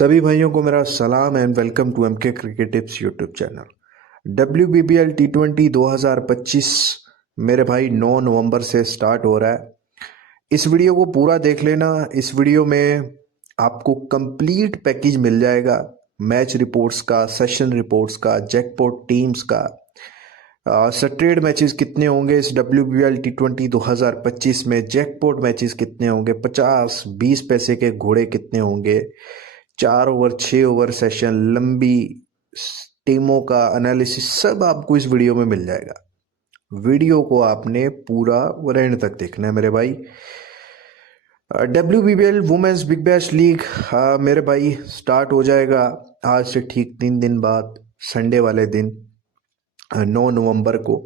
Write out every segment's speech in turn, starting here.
सभी भाइयों को मेरा सलाम and welcome to MK cricket tips YouTube channel. WBBL T20 2025 मेरे भाई 9 नवंबर से स्टार्ट हो रहा है। इस वीडियो को पूरा देख लेना। इस वीडियो में आपको कंप्लीट पैकेज मिल जाएगा, मैच रिपोर्ट्स का, सेशन रिपोर्ट्स का, जैकपॉट टीम्स का, स्ट्रेट मैचेस कितने होंगे इस WBL T20 2025 में, जैकपॉट मैचेस कितने होंगे, 50-20 पैसे के घोड़े कितने होंगे, 4 ओवर 6 ओवर सेशन, लंबी टीमों का एनालिसिस, सब आपको इस वीडियो में मिल जाएगा। वीडियो को आपने पूरा एंड तक देखना है मेरे भाई। WBBL women's big bash league मेरे भाई स्टार्ट हो जाएगा आज से ठीक 3 दिन बाद, संडे वाले दिन 9 नवंबर को।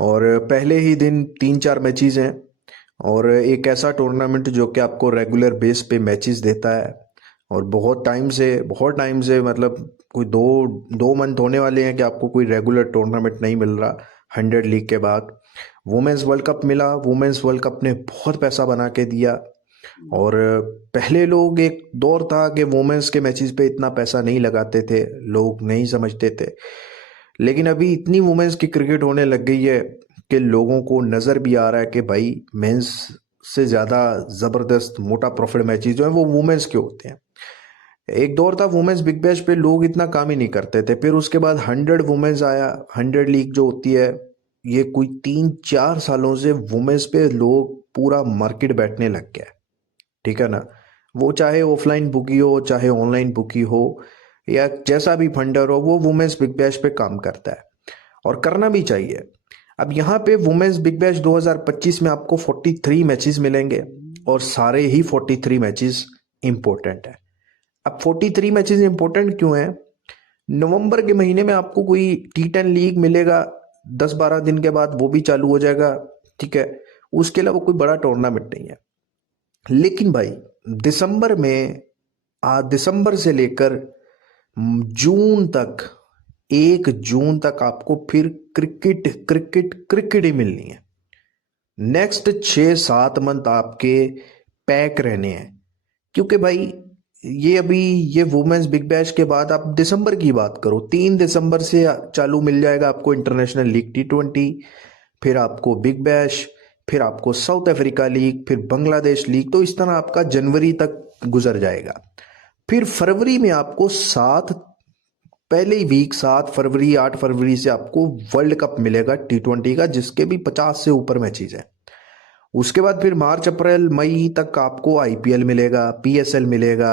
और पहले ही दिन 3-4 मैचेस हैं और एक ऐसा टूर्नामेंट जो कि आपको रेगुलर बेस पे मैचेस देता है। और बहुत टाइम से मतलब कोई दो मंथ होने वाले हैं कि आपको कोई रेगुलर टूर्नामेंट नहीं मिल रहा 100 लीग के बाद। वुमेन्स वर्ल्ड कप मिला। वुमेन्स वर्ल्ड कप ने बहुत पैसा बना के दिया। और पहले लोग, एक दौर था कि वुमेन्स के मैचेस पे इतना पैसा नहीं लगाते थे, लोग नहीं समझते थे। लेकिन अभी इतनी वुमेन्स की क्रिकेट होने लग गई है कि लोगों को नज़र भी आ रहा है कि भाई मेंस से ज़्यादा ज़बरदस्त मोटा प्रॉफिट मैचेस जो हैं वो वुमेन्स के होते हैं। एक दौर था वुमेन्स बिग बैश पे लोग इतना काम ही नहीं करते थे। फिर उसके बाद 100 वुमेन्स आया। 100 लीग जो होती है, ये कोई 3-4 सालों से वुमेन्स पे लोग पूरा मार्केट बैठने लग गया है, ठीक है ना। वो चाहे ऑफलाइन बुकी हो, चाहे ऑनलाइन बुकी हो, या जैसा भी फंडर हो, वो वुमेन्स बिग बैश पे काम करता है और करना भी चाहिए। अब यहाँ पे वुमेन्स बिग बैश 2025 में आपको 43 मैचेस मिलेंगे और सारे ही 43 मैचेस इंपॉर्टेंट है। अब 43 मैचेस इंपॉर्टेंट क्यों है? नवंबर के महीने में आपको कोई T10 लीग मिलेगा 10-12 दिन के बाद, वो भी चालू हो जाएगा, ठीक है। उसके अलावा कोई बड़ा टूर्नामेंट नहीं है। लेकिन भाई दिसंबर से लेकर जून तक, 1 जून तक आपको फिर क्रिकेट क्रिकेट क्रिकेट ही मिलनी है। नेक्स्ट 6-7 मंथ आपके पैक रहने हैं, क्योंकि भाई ये वुमेन्स बिग बैश के बाद आप दिसंबर की बात करो, 3 दिसंबर से चालू मिल जाएगा आपको इंटरनेशनल लीग T20, फिर आपको बिग बैश, फिर आपको साउथ अफ्रीका लीग, फिर बांग्लादेश लीग। तो इस तरह आपका जनवरी तक गुजर जाएगा। फिर फरवरी में आपको पहले ही वीक 7 फरवरी 8 फरवरी से आपको वर्ल्ड कप मिलेगा T20 का, जिसके भी 50 से ऊपर मैचेस हैं। उसके बाद फिर मार्च अप्रैल मई तक आपको IPL मिलेगा, PSL मिलेगा,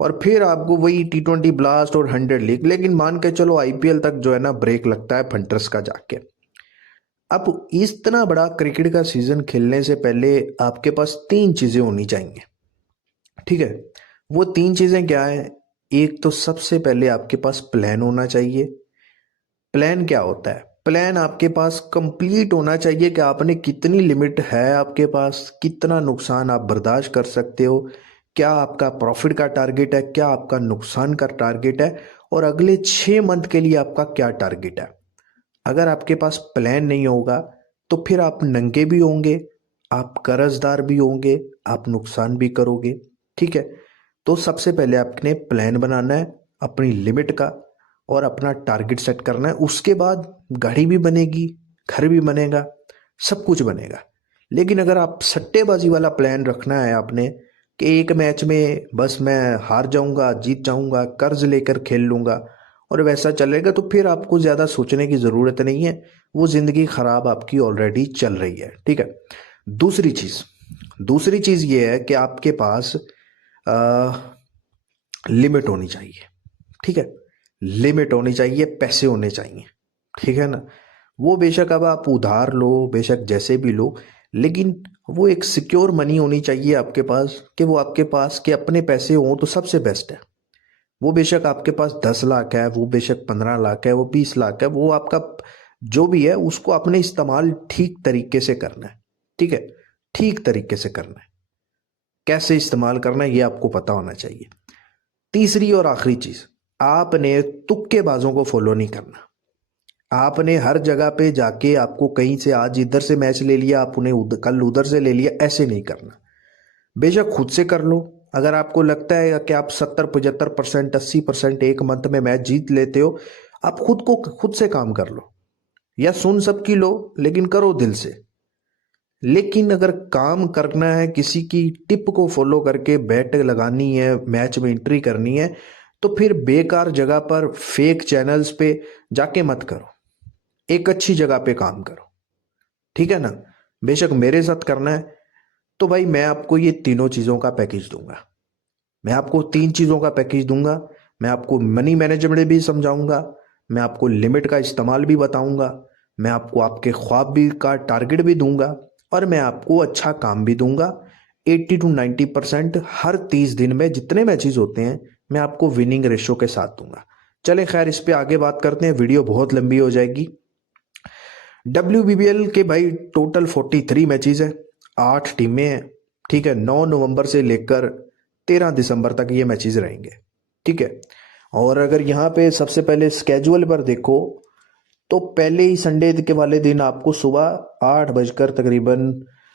और फिर आपको वही T20 ब्लास्ट और 100 लीग। लेकिन मान के चलो IPL तक जो है ना ब्रेक लगता है फंटर्स का जाके। अब इतना बड़ा क्रिकेट का सीजन खेलने से पहले आपके पास 3 चीजें होनी चाहिए, ठीक है। वो 3 चीजें क्या है? एक तो सबसे पहले आपके पास प्लान होना चाहिए। प्लान क्या होता है? प्लान आपके पास कंप्लीट होना चाहिए कि आपने कितनी लिमिट है आपके पास, कितना नुकसान आप बर्दाश्त कर सकते हो, क्या आपका प्रॉफिट का टारगेट है, क्या आपका नुकसान का टारगेट है, और अगले 6 मंथ के लिए आपका क्या टारगेट है। अगर आपके पास प्लान नहीं होगा तो फिर आप नंगे भी होंगे, आप कर्जदार भी होंगे, आप नुकसान भी करोगे, ठीक है। तो सबसे पहले आपने प्लान बनाना है अपनी लिमिट का और अपना टारगेट सेट करना है। उसके बाद गाड़ी भी बनेगी, घर भी बनेगा, सब कुछ बनेगा। लेकिन अगर आप सट्टेबाजी वाला प्लान रखना है आपने कि एक मैच में बस मैं हार जाऊंगा, जीत जाऊंगा, कर्ज लेकर खेल लूंगा और वैसा चलेगा, तो फिर आपको ज़्यादा सोचने की ज़रूरत नहीं है। वो ज़िंदगी ख़राब आपकी ऑलरेडी चल रही है, ठीक है। दूसरी चीज़ ये है कि आपके पास लिमिट होनी चाहिए, ठीक है। लिमिट होनी चाहिए, पैसे होने चाहिए, ठीक है ना। वो बेशक अब आप उधार लो, बेशक जैसे भी लो, लेकिन वो एक सिक्योर मनी होनी चाहिए आपके पास, कि वो आपके पास के अपने पैसे हों तो सबसे बेस्ट है। वो बेशक आपके पास 10 लाख है, वो बेशक 15 लाख है, वो 20 लाख है, वो आपका जो भी है उसको अपने इस्तेमाल ठीक तरीके से करना है, ठीक है। ठीक तरीके से करना है, कैसे इस्तेमाल करना है ये आपको पता होना चाहिए। तीसरी और आखिरी चीज, आपने तुक्केबाजों को फॉलो नहीं करना। आपने हर जगह पे जाके आपको कहीं से आज इधर से मैच ले लिया, आपने कल उधर से ले लिया, ऐसे नहीं करना। बेशक खुद से कर लो, अगर आपको लगता है कि आप 70-75%, 80% एक मंथ में मैच जीत लेते हो, आप खुद से काम कर लो, या सुन सबकी लो लेकिन करो दिल से। लेकिन अगर काम करना है, किसी की टिप को फॉलो करके बैट लगानी है, मैच में एंट्री करनी है, तो फिर बेकार जगह पर फेक चैनल्स पे जाके मत करो, एक अच्छी जगह पे काम करो, ठीक है ना। बेशक मेरे साथ करना है तो भाई मैं आपको ये तीनों चीज़ों का पैकेज दूंगा, मैं आपको 3 चीज़ों का पैकेज दूंगा। मैं आपको मनी मैनेजमेंट भी समझाऊंगा, मैं आपको लिमिट का इस्तेमाल भी बताऊंगा, मैं आपको आपके ख्वाब भी का टारगेट भी दूंगा, और मैं आपको अच्छा काम भी दूंगा। 80 to 90% हर 30 दिन में जितने मैचेस होते हैं मैं आपको विनिंग रेशो के साथ दूंगा। चले खैर, इस पे आगे बात करते हैं, वीडियो बहुत लंबी हो जाएगी। WBBL के भाई टोटल 43 मैचेस है, 8 टीमें हैं, ठीक है। 9 नवंबर से लेकर 13 दिसंबर तक ये मैचेस रहेंगे, ठीक है। और अगर यहाँ पे सबसे पहले स्केजुअल पर देखो, तो पहले ही संडे के वाले दिन आपको सुबह 8 बजकर तकरीबन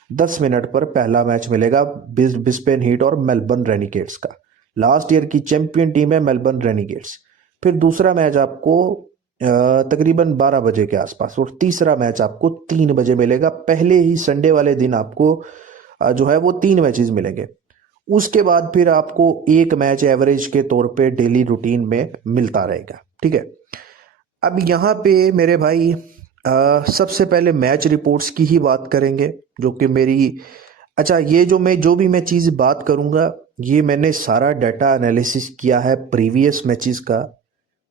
10 मिनट पर पहला मैच मिलेगा ब्रिस्बेन हीट और मेलबर्न रेनिगेट्स का। लास्ट ईयर की चैंपियन टीम है मेलबर्न रेनिगेट्स। फिर दूसरा मैच आपको तकरीबन 12 बजे के आसपास, और तीसरा मैच आपको 3 बजे मिलेगा। पहले ही संडे वाले दिन आपको जो है वो 3 मैचेस मिलेंगे। उसके बाद फिर आपको एक मैच एवरेज के तौर पे डेली रूटीन में मिलता रहेगा, ठीक है। अब यहाँ पे मेरे भाई सबसे पहले मैच रिपोर्ट्स की ही बात करेंगे, जो कि मेरी, अच्छा ये जो भी मैं चीज़ बात करूँगा, ये मैंने सारा डाटा एनालिसिस किया है प्रीवियस मैचेस का,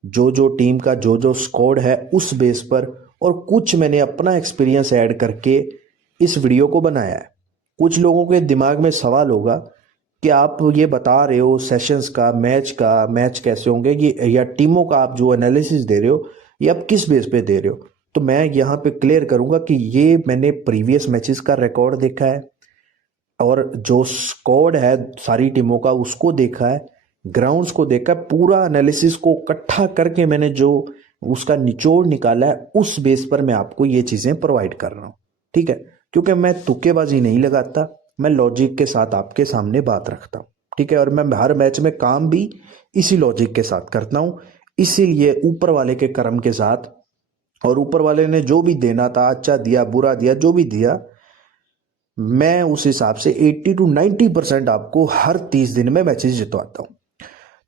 जो टीम का जो स्कोर है उस बेस पर, और कुछ मैंने अपना एक्सपीरियंस ऐड करके इस वीडियो को बनाया है। कुछ लोगों के दिमाग में सवाल होगा कि आप ये बता रहे हो सेशंस का, मैच कैसे होंगे, ये या टीमों का आप जो एनालिसिस दे रहे हो ये आप किस बेस पे दे रहे हो। तो मैं यहाँ पे क्लियर करूंगा कि ये मैंने प्रीवियस मैचेस का रिकॉर्ड देखा है, और जो स्कोर है सारी टीमों का उसको देखा है, ग्राउंड्स को देखा है, पूरा एनालिसिस को इकट्ठा करके मैंने जो उसका निचोड़ निकाला है, उस बेस पर मैं आपको ये चीज़ें प्रोवाइड कर रहा हूँ, ठीक है। क्योंकि मैं तुक्केबाजी नहीं लगाता, मैं लॉजिक के साथ आपके सामने बात रखता हूँ, ठीक है। और मैं हर मैच में काम भी इसी लॉजिक के साथ करता हूँ। इसीलिए ऊपर वाले के कर्म के साथ, और ऊपर वाले ने जो भी देना था, अच्छा दिया बुरा दिया जो भी दिया, मैं उस हिसाब से 80 to 90% आपको हर 30 दिन में मैचेस जितवाता हूँ।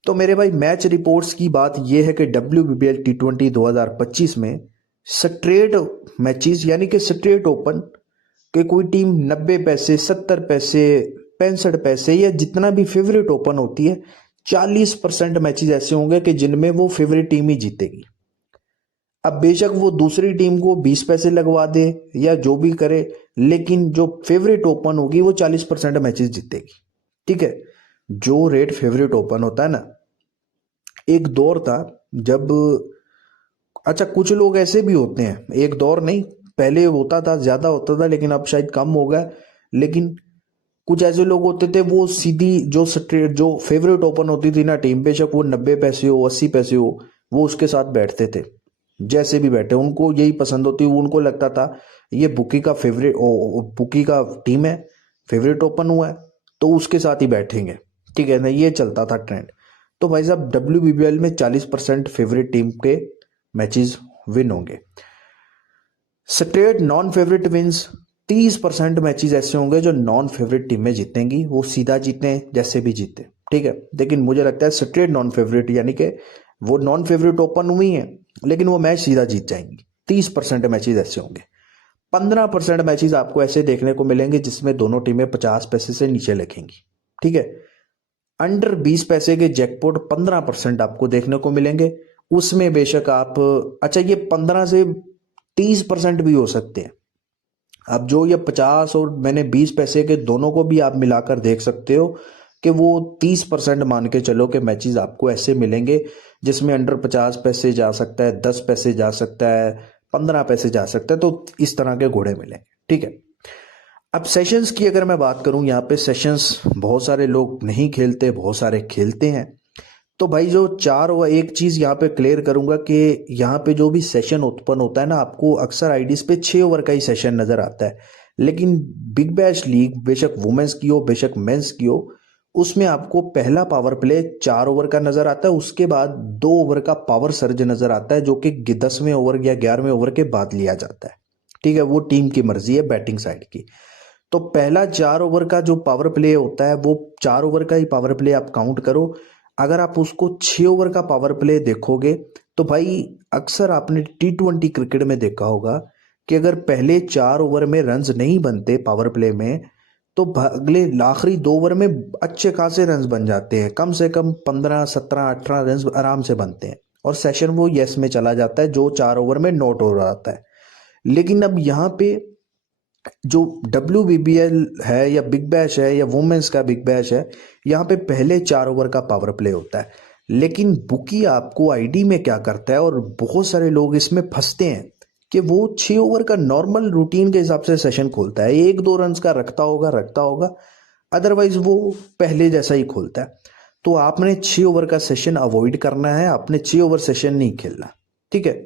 तो मेरे भाई मैच रिपोर्ट्स की बात यह है कि WBBL T20 2025 में स्ट्रेट मैचेस, यानी कि स्ट्रेट ओपन कि कोई टीम 90 पैसे, 70 पैसे, 65 पैसे, या जितना भी फेवरेट ओपन होती है, 40% मैचेस ऐसे होंगे कि जिनमें वो फेवरेट टीम ही जीतेगी। अब बेशक वो दूसरी टीम को 20 पैसे लगवा दे या जो भी करे, लेकिन जो फेवरेट ओपन होगी वो 40% मैचेस जीतेगी, ठीक है। जो रेट फेवरेट ओपन होता है ना, एक दौर था जब, अच्छा कुछ लोग ऐसे भी होते हैं, एक दौर नहीं, पहले होता था, ज्यादा होता था, लेकिन अब शायद कम हो गया। लेकिन कुछ ऐसे लोग होते थे, वो सीधी जो फेवरेट ओपन होती थी ना टीम, बेशक वो 90 पैसे हो, 80 पैसे हो, वो उसके साथ बैठते थे। जैसे भी बैठे उनको यही पसंद होती, उनको लगता था ये बुकी का फेवरेट, बुकी का टीम है, फेवरेट ओपन हुआ है तो उसके साथ ही बैठेंगे, ठीक है ना, ये चलता था ट्रेंड। तो भाई साहब WBBL में 40% फेवरेट टीम के मैचेस विन होंगे। Straight non favourite wins, 30% matches ऐसे होंगे जो नॉन फेवरेट टीमें जीतेंगी, वो सीधा जीते जैसे भी जीते, ठीक है। लेकिन मुझे लगता है स्ट्रेट नॉन फेवरेट, यानी कि वो नॉन फेवरेट ओपन हुई है लेकिन वो मैच सीधा जीत जाएंगी, 30% मैचेस ऐसे होंगे। 15% मैचेस आपको ऐसे देखने को मिलेंगे जिसमें दोनों टीमें 50 पैसे से नीचे लिखेंगी, ठीक है। अंडर 20 पैसे के जैकपॉट 15% आपको देखने को मिलेंगे, उसमें बेशक आप, अच्छा ये 15 से 30% भी हो सकते हैं। अब जो ये 50 और मैंने 20 पैसे के दोनों को भी आप मिलाकर देख सकते हो कि वो 30% मान के चलो कि मैचेस आपको ऐसे मिलेंगे जिसमें अंडर 50 पैसे जा सकता है, 10 पैसे जा सकता है, 15 पैसे जा सकता है, तो इस तरह के घोड़े मिलेंगे, ठीक है। अब सेशंस की अगर मैं बात करूं, यहाँ पे सेशंस बहुत सारे लोग नहीं खेलते, बहुत सारे खेलते हैं। तो भाई जो चार, और एक चीज यहाँ पे क्लियर करूंगा कि यहाँ पे जो भी सेशन उत्पन्न होता है ना, आपको अक्सर आईडीज पे 6 ओवर का ही सेशन नजर आता है। लेकिन बिग बैश लीग, बेशक वुमेन्स की हो बेशक मेंस की हो, उसमें आपको पहला पावर प्ले 4 ओवर का नजर आता है, उसके बाद 2 ओवर का पावर सर्ज नजर आता है जो कि 10वें ओवर या 11वें ओवर के बाद लिया जाता है। ठीक है, वो टीम की मर्जी है बैटिंग साइड की। तो पहला 4 ओवर का जो पावर प्ले होता है वो 4 ओवर का ही पावर प्ले आप काउंट करो। अगर आप उसको 6 ओवर का पावर प्ले देखोगे तो भाई अक्सर आपने T20 क्रिकेट में देखा होगा कि अगर पहले 4 ओवर में रन्स नहीं बनते पावर प्ले में तो अगले आखिरी 2 ओवर में अच्छे खासे रन्स बन जाते हैं, कम से कम 15 17 18 रन्स आराम से बनते हैं और सेशन वो यस में चला जाता है जो 4 ओवर में नॉट हो जाता है। लेकिन अब यहाँ पे जो WBBL है या बिग बैश है या वुमेन्स का बिग बैश है, यहाँ पे पहले 4 ओवर का पावर प्ले होता है। लेकिन बुकी आपको आईडी में क्या करता है, और बहुत सारे लोग इसमें फंसते हैं कि वो 6 ओवर का नॉर्मल रूटीन के हिसाब से सेशन खोलता है, 1-2 रन का रखता होगा, अदरवाइज वो पहले जैसा ही खोलता है। तो आपने 6 ओवर का सेशन अवॉइड करना है, आपने 6 ओवर सेशन नहीं खेलना। ठीक है,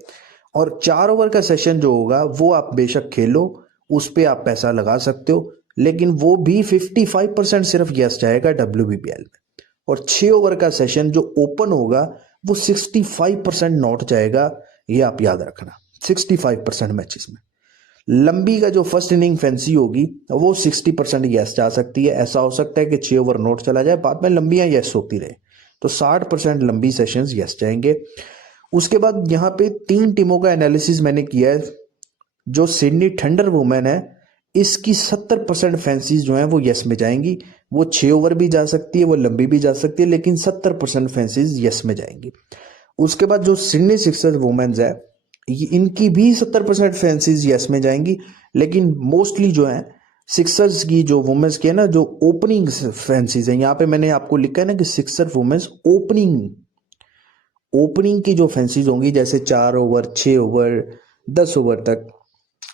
और 4 ओवर का सेशन जो होगा वो आप बेशक खेलो, उस पर आप पैसा लगा सकते हो, लेकिन वो भी 55% सिर्फ यस जाएगा WBBL में। और 6 ओवर का सेशन जो ओपन होगा वो 65% नॉट जाएगा, ये आप याद रखना। 65% मैचेस में लंबी का जो फर्स्ट इनिंग फैंसी होगी वो 60% यस जा सकती है। ऐसा हो सकता है कि 6 ओवर नॉट चला जाए, बाद में लंबियां यस होती रहे, तो 60% लंबी सेशंस यस जाएंगे। उसके बाद यहाँ पे 3 टीमों का एनालिसिस मैंने किया है। जो सिडनी थंडर वुमेन है इसकी 70% फैंसीज जो हैं वो यस में जाएंगी, वो 6 ओवर भी जा सकती है, वो लंबी भी जा सकती है, लेकिन 70% फैंसीज यस में जाएंगी। उसके बाद जो सिडनी सिक्सर्स वुमेन्स है इनकी भी 70% फैंसीज यस में जाएंगी, लेकिन मोस्टली जो है सिक्सर्स की जो वुमेन्स की है ना, जो ओपनिंग फैंसीज है, यहाँ पे मैंने आपको लिखा है ना कि सिक्सर वुमेन्स ओपनिंग की जो फैंसीज होंगी, जैसे 4 ओवर 6 ओवर 10 ओवर तक,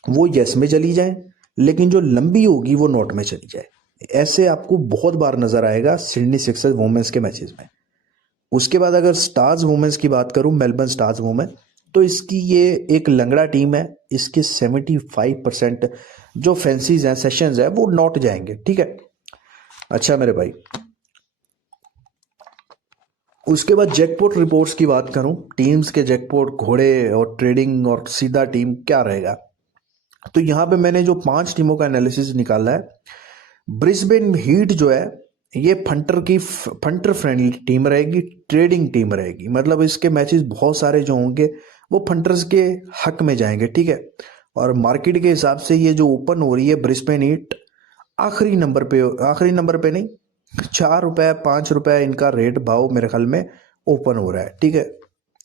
वो यस में चली जाए, लेकिन जो लंबी होगी वो नॉट में चली जाए। ऐसे आपको बहुत बार नजर आएगा सिडनी सिक्सर्स वुमेन्स के मैचेस में। उसके बाद अगर स्टार्स वुमेन्स की बात करूं, मेलबर्न स्टार्स वुमेन, तो इसकी ये एक लंगड़ा टीम है, इसके 75% जो फैंसीज हैं सेशंस है वो नॉट जाएंगे। ठीक है, अच्छा मेरे भाई, उसके बाद जैकपॉट रिपोर्ट्स की बात करूं, टीम्स के जैकपॉट, घोड़े और ट्रेडिंग और सीधा टीम क्या रहेगा, तो यहां पे मैंने जो 5 टीमों का एनालिसिस निकाला है। ब्रिस्बेन हीट जो है ये फंटर फ्रेंडली टीम रहेगी, ट्रेडिंग टीम रहेगी, मतलब इसके मैचेस बहुत सारे जो होंगे वो फंटर्स के हक में जाएंगे। ठीक है, और मार्केट के हिसाब से ये जो ओपन हो रही है ब्रिस्बेन हीट आखिरी नंबर पे नहीं, 4 रुपए 5 रुपए इनका रेट भाव मेरे ख्याल में ओपन हो रहा है। ठीक है,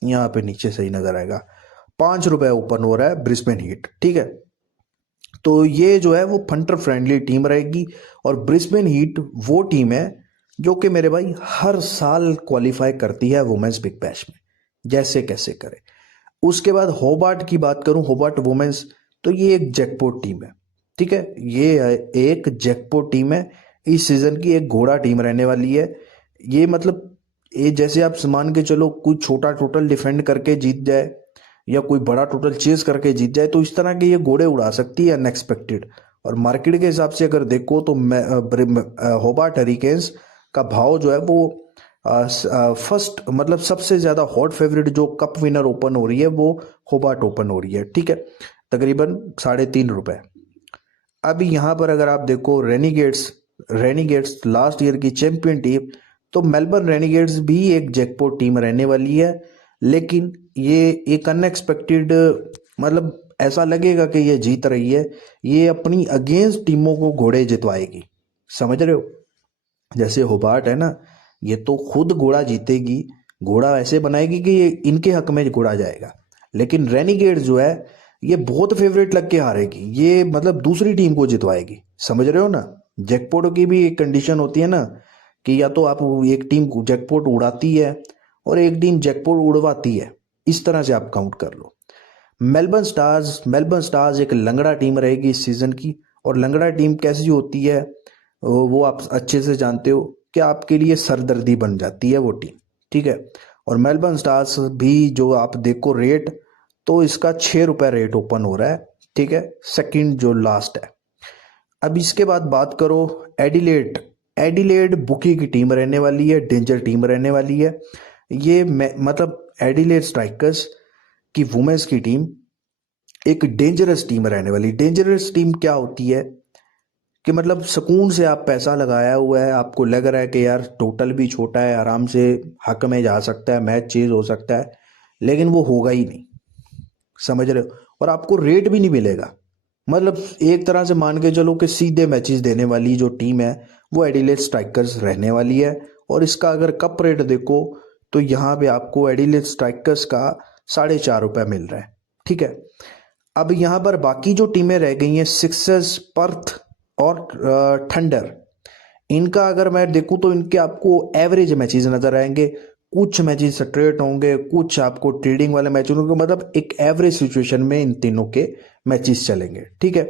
यहाँ पे नीचे सही नजर आएगा, 5 रुपए ओपन हो रहा है ब्रिस्बेन हीट। ठीक है, तो ये जो है वो फंटर फ्रेंडली टीम रहेगी, और ब्रिस्बेन हीट वो टीम है जो कि मेरे भाई हर साल क्वालिफाई करती है वुमेन्स बिग बैश में, जैसे कैसे करे। उसके बाद होबार्ट की बात करूं, होबार्ट वुमेन्स, तो ये एक जैकपॉट टीम है। ठीक है, ये एक जैकपॉट टीम है, इस सीजन की एक घोड़ा टीम रहने वाली है। ये मतलब ये जैसे आप मान के चलो कोई छोटा टोटल डिफेंड करके जीत जाए या कोई बड़ा टोटल चेज करके जीत जाए, तो इस तरह के ये घोड़े उड़ा सकती है अनएक्सपेक्टेड। और मार्केट के हिसाब से अगर देखो तो होबार्ट हरिकेन्स का भाव जो है वो फर्स्ट मतलब सबसे ज्यादा हॉट फेवरेट जो कप विनर ओपन हो रही है वो होबार्ट ओपन हो रही है। ठीक है, तकरीबन 3.5 रुपए। अभी यहाँ पर अगर आप देखो रेनीगेट्स लास्ट ईयर की चैंपियन टीम, तो मेलबर्न रेनीगेट्स भी एक जैकपॉट टीम रहने वाली है, लेकिन ये एक अनएक्सपेक्टेड, मतलब ऐसा लगेगा कि ये जीत रही है, ये अपनी अगेंस्ट टीमों को घोड़े जितवाएगी। समझ रहे हो, जैसे होबार्ट है ना, ये तो खुद घोड़ा जीतेगी, घोड़ा ऐसे बनाएगी कि ये इनके हक में घोड़ा जाएगा। लेकिन रेनीगेट्स जो है ये बहुत फेवरेट लग के हारेगी, ये मतलब दूसरी टीम को जितवाएगी। समझ रहे हो ना, जैकपॉट की भी एक कंडीशन होती है ना कि या तो आप एक टीम जैकपॉट उड़ाती है और एक टीम जैकपॉट उड़वाती है, इस तरह से आप काउंट कर लो। मेलबर्न स्टार्स एक लंगड़ा टीम रहेगी इस सीजन की, और लंगड़ा टीम कैसी होती है वो आप अच्छे से जानते हो कि आपके लिए सरदर्दी बन जाती है वो टीम। ठीक है, और मेलबर्न स्टार्स भी जो आप देखो रेट, तो इसका 6 रुपए रेट ओपन हो रहा है। ठीक है, सेकंड जो लास्ट है। अब इसके बाद बात करो एडिलेड एडिलेड बुकी की टीम रहने वाली है, डेंजर टीम रहने वाली है। ये मतलब एडिलेड स्ट्राइकर्स की वुमेन्स की टीम एक डेंजरस टीम रहने वाली। डेंजरस टीम क्या होती है कि मतलब सुकून से आप पैसा लगाया हुआ है, आपको लग रहा है कि यार टोटल भी छोटा है, आराम से हक में जा सकता है, मैच चेज हो सकता है, लेकिन वो होगा ही नहीं, समझ रहे हो? और आपको रेट भी नहीं मिलेगा। मतलब एक तरह से मान के चलो कि सीधे मैचेस देने वाली जो टीम है वो एडिलेड स्ट्राइकर्स रहने वाली है। और इसका अगर कप रेट देखो तो यहाँ पे आपको एडिलेड स्ट्राइकर्स का ₹4.5 मिल रहा है, ठीक है। अब यहाँ पर बाकी जो टीमें रह गई हैं, सिक्सर्स, पर्थ और थंडर, इनका अगर मैं देखूं तो इनके आपको एवरेज मैचेस नजर आएंगे। कुछ मैचेस स्ट्रेट होंगे, कुछ आपको ट्रेडिंग वाले मैच होंगे, मतलब एक एवरेज सिचुएशन में इन तीनों के मैचेस चलेंगे, ठीक है।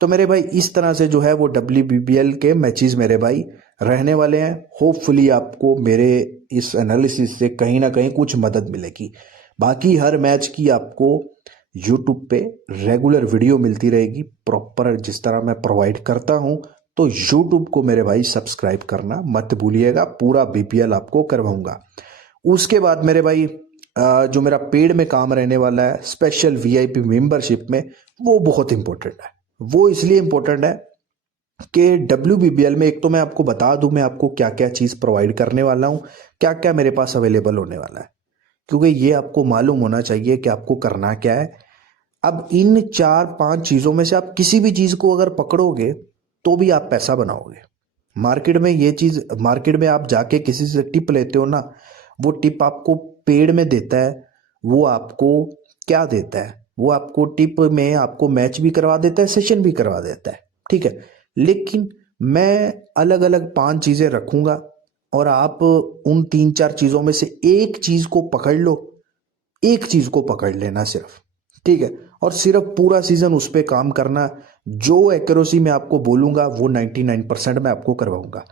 तो मेरे भाई इस तरह से जो है वो WBBL के मैचेस मेरे भाई रहने वाले हैं। होपफुली आपको मेरे इस एनालिसिस से कहीं ना कहीं कुछ मदद मिलेगी। बाकी हर मैच की आपको यूट्यूब पे रेगुलर वीडियो मिलती रहेगी, प्रॉपर जिस तरह मैं प्रोवाइड करता हूं। तो यूट्यूब को मेरे भाई सब्सक्राइब करना मत भूलिएगा, पूरा BPL आपको करवाऊंगा। उसके बाद मेरे भाई जो मेरा पेड में काम रहने वाला है स्पेशल VIP मेंबरशिप में, वो बहुत इंपॉर्टेंट है। वो इसलिए इंपॉर्टेंट है कि WBBL में एक तो मैं आपको बता दूं मैं आपको क्या क्या चीज़ प्रोवाइड करने वाला हूं, क्या क्या मेरे पास अवेलेबल होने वाला है, क्योंकि ये आपको मालूम होना चाहिए कि आपको करना क्या है। अब इन 4-5 चीज़ों में से आप किसी भी चीज़ को अगर पकड़ोगे तो भी आप पैसा बनाओगे। मार्केट में ये चीज़, मार्केट में आप जाके किसी से टिप लेते हो ना, वो टिप आपको पेड में देता है। वो आपको क्या देता है? वो आपको टिप में आपको मैच भी करवा देता है, सेशन भी करवा देता है, ठीक है। लेकिन मैं अलग अलग 5 चीज़ें रखूंगा और आप उन 3-4 चीज़ों में से एक चीज़ को पकड़ लो, एक चीज़ को पकड़ लेना सिर्फ, ठीक है। और सिर्फ पूरा सीजन उस पर काम करना। जो एक्यूरेसी मैं आपको बोलूंगा वो 99% मैं आपको करवाऊंगा।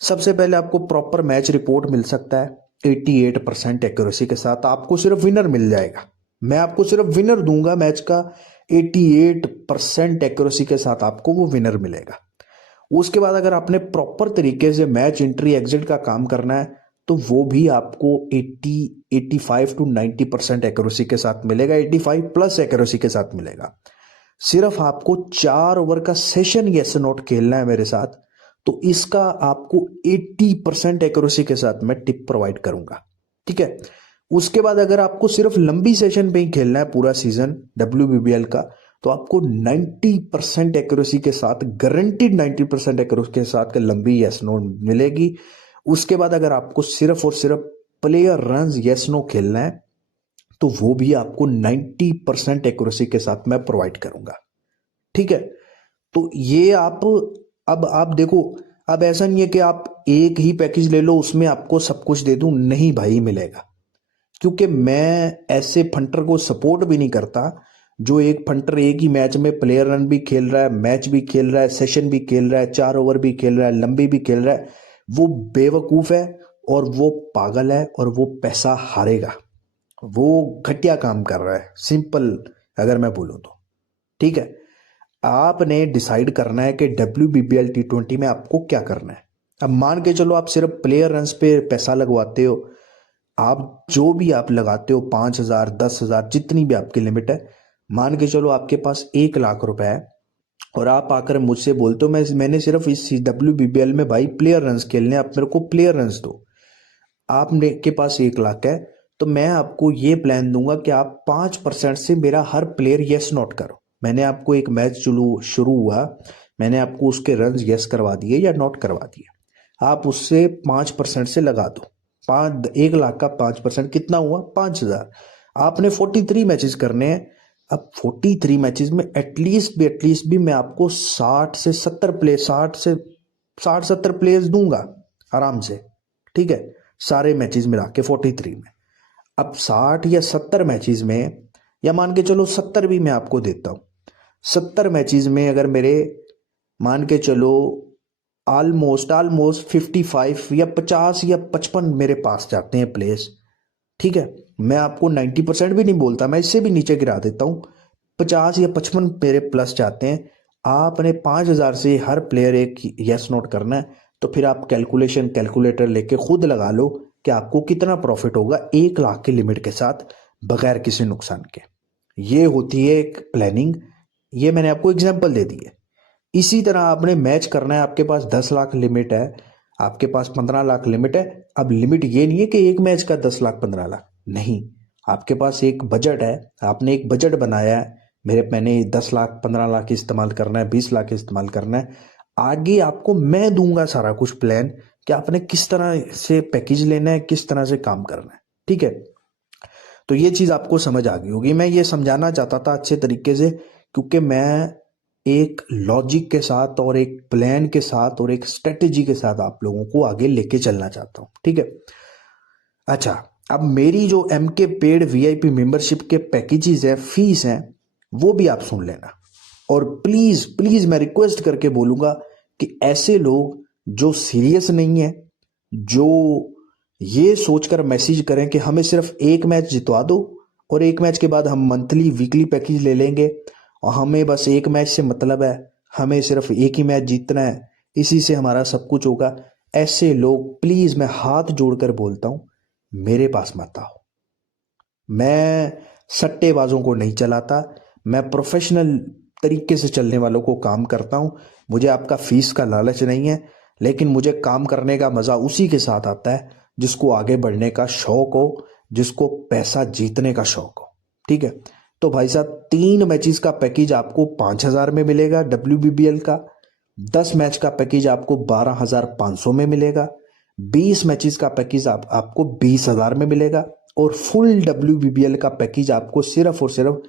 सबसे पहले आपको प्रॉपर मैच रिपोर्ट मिल सकता है 88% एक्यूरेसी के साथ, आपको सिर्फ विनर मिल जाएगा। मैं आपको सिर्फ विनर दूंगा मैच का, 88% एक्यूरेसी के साथ आपको वो विनर मिलेगा। उसके बाद अगर आपने प्रॉपर तरीके से मैच एंट्री एग्जिट का काम करना है तो वो भी आपको 85 to 90% एक्यूरेसी के साथ मिलेगा, 85 प्लस एक्यूरेसी के साथ मिलेगा। सिर्फ आपको 4 ओवर का सेशन यस नोट खेलना है मेरे साथ, तो इसका आपको 80% एक्यूरेसी के साथ मैं टिप प्रोवाइड करूंगा, ठीक है। उसके बाद अगर आपको सिर्फ लंबी सेशन पे ही खेलना है पूरा सीजन WBBL का, तो आपको 90% एक्यूरेसी के साथ, गारंटीड 90% एक्यूरेसी के साथ लंबी यस नो मिलेगी। उसके बाद अगर आपको सिर्फ और सिर्फ प्लेयर रन्स यस नो खेलना है तो वो भी आपको 90% एक्यूरेसी के साथ मैं प्रोवाइड करूंगा, ठीक है। तो ये अब आप देखो, अब ऐसा नहीं है कि आप एक ही पैकेज ले लो उसमें आपको सब कुछ दे दूं, नहीं भाई मिलेगा। क्योंकि मैं ऐसे फंटर को सपोर्ट भी नहीं करता जो एक फंटर एक ही मैच में प्लेयर रन भी खेल रहा है, मैच भी खेल रहा है, सेशन भी खेल रहा है, 4 ओवर भी खेल रहा है, लंबी भी खेल रहा है। वो बेवकूफ है और वो पागल है और वो पैसा हारेगा। वो घटिया काम कर रहा है, सिंपल अगर मैं बोलूं तो, ठीक है। आपने डिसाइड करना है कि WBBL T20 में आपको क्या करना है। अब मान के चलो आप सिर्फ प्लेयर रन्स पे पैसा लगवाते हो, आप जो भी आप लगाते हो 5,000 10,000 जितनी भी आपकी लिमिट है, मान के चलो आपके पास 1 लाख रुपए है और आप आकर मुझसे बोलते हो मैंने सिर्फ इस WBBL में भाई प्लेयर रन्स खेलने, आप मेरे को प्लेयर रन्स दो। आपने के पास 1 लाख है तो मैं आपको ये प्लान दूंगा कि आप 5% से मेरा हर प्लेयर यस नॉट करो। मैंने आपको एक मैच शुरू हुआ, मैंने आपको उसके रन्स यस करवा दिए या नॉट करवा दिए, आप उससे 5% से लगा दो। 1 लाख का 5% कितना हुआ? 5,000। आपने 43 मैचेस करने हैं। अब 43 मैचेस में एटलीस्ट भी मैं आपको 60-70 प्लेयर्स दूंगा आराम से, ठीक है, सारे मैचेस मिला के 43 में। अब 60 या 70 मैचेस में, या मान के चलो 70 भी मैं आपको देता हूं, 70 मैचेस में अगर मेरे मान के चलो ऑलमोस्ट 55 या 50 या 55 मेरे पास जाते हैं प्लेयर्स, ठीक है। मैं आपको 90% भी नहीं बोलता, मैं इससे भी नीचे गिरा देता हूं, 50 या 55 मेरे प्लस जाते हैं। आपने 5,000 से हर प्लेयर एक यस नोट करना है, तो फिर आप कैलकुलेटर लेके खुद लगा लो कि आपको कितना प्रॉफिट होगा 1 लाख की लिमिट के साथ बगैर किसी नुकसान के। ये होती है एक प्लानिंग। ये मैंने आपको एग्जांपल दे दी है। इसी तरह आपने मैच करना है। आपके पास 10 लाख लिमिट है, आपके पास 15 लाख लिमिट है। अब लिमिट ये नहीं है कि एक मैच का 10 लाख 15 लाख, नहीं। आपके पास एक बजट है, आपने एक बजट बनाया है, मैंने 10 लाख 15 लाख इस्तेमाल करना है, 20 लाख इस्तेमाल करना है। आगे आपको मैं दूंगा सारा कुछ प्लान कि आपने किस तरह से पैकेज लेना है, किस तरह से काम करना है। ठीक है, तो ये चीज आपको समझ आ गई होगी। मैं ये समझाना चाहता था अच्छे तरीके से, क्योंकि मैं एक लॉजिक के साथ और एक प्लान के साथ और एक स्ट्रेटेजी के साथ आप लोगों को आगे लेके चलना चाहता हूं। ठीक है, अच्छा, अब मेरी जो एम के पेड वीआईपी मेंबरशिप के पैकेजेस है, फीस है, वो भी आप सुन लेना। और प्लीज प्लीज मैं रिक्वेस्ट करके बोलूंगा कि ऐसे लोग जो सीरियस नहीं है, जो ये सोचकर मैसेज करें कि हमें सिर्फ एक मैच जितवा दो और एक मैच के बाद हम मंथली वीकली पैकेज ले लेंगे और हमें बस एक मैच से मतलब है, हमें सिर्फ एक ही मैच जीतना है, इसी से हमारा सब कुछ होगा, ऐसे लोग प्लीज मैं हाथ जोड़कर बोलता हूं मेरे पास मत आओ। मैं सट्टेबाजों को नहीं चलाता, मैं प्रोफेशनल तरीके से चलने वालों को काम करता हूं। मुझे आपका फीस का लालच नहीं है, लेकिन मुझे काम करने का मजा उसी के साथ आता है जिसको आगे बढ़ने का शौक हो, जिसको पैसा जीतने का शौक हो। ठीक है, तो भाई साहब 3 मैचेस का पैकेज आपको 5,000 में मिलेगा WBBL का, 10 मैच का पैकेज आपको 12,500 में मिलेगा, 20 मैचेस का पैकेज आपको 20,000 में मिलेगा और फुल WBBL का पैकेज आपको सिर्फ और सिर्फ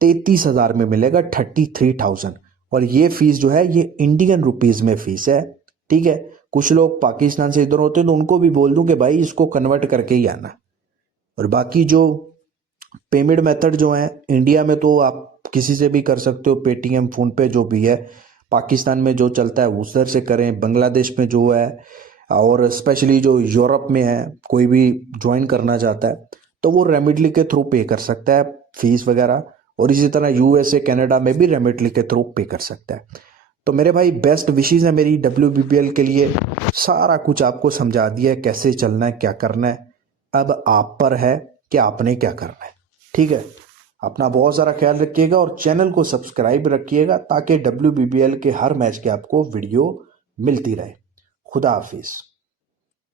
33,000 में मिलेगा, 33,000। और ये फीस जो है ये इंडियन रुपीज में फीस है। ठीक है, कुछ लोग पाकिस्तान से इधर होते हैं तो उनको भी बोल दूं कि भाई इसको कन्वर्ट करके ही आना। और बाकी जो पेमेंट मेथड जो है इंडिया में तो आप किसी से भी कर सकते हो, पेटीएम, फोन पे जो भी है। पाकिस्तान में जो चलता है उधर से करें, बांग्लादेश में जो है, और स्पेशली जो यूरोप में है, कोई भी ज्वाइन करना चाहता है तो वो रेमिटली के थ्रू पे कर सकता है फीस वगैरह। और इसी तरह यूएसए कनाडा में भी रेमिटली के थ्रू पे कर सकता है। तो मेरे भाई बेस्ट विशेज है मेरी WBBL के लिए। सारा कुछ आपको समझा दिया है कैसे चलना है, क्या करना है। अब आप पर है कि आपने क्या करना है। ठीक है, अपना बहुत सारा ख्याल रखिएगा और चैनल को सब्सक्राइब रखिएगा ताकि WBBL के हर मैच के आपको वीडियो मिलती रहे। खुदा हाफिज।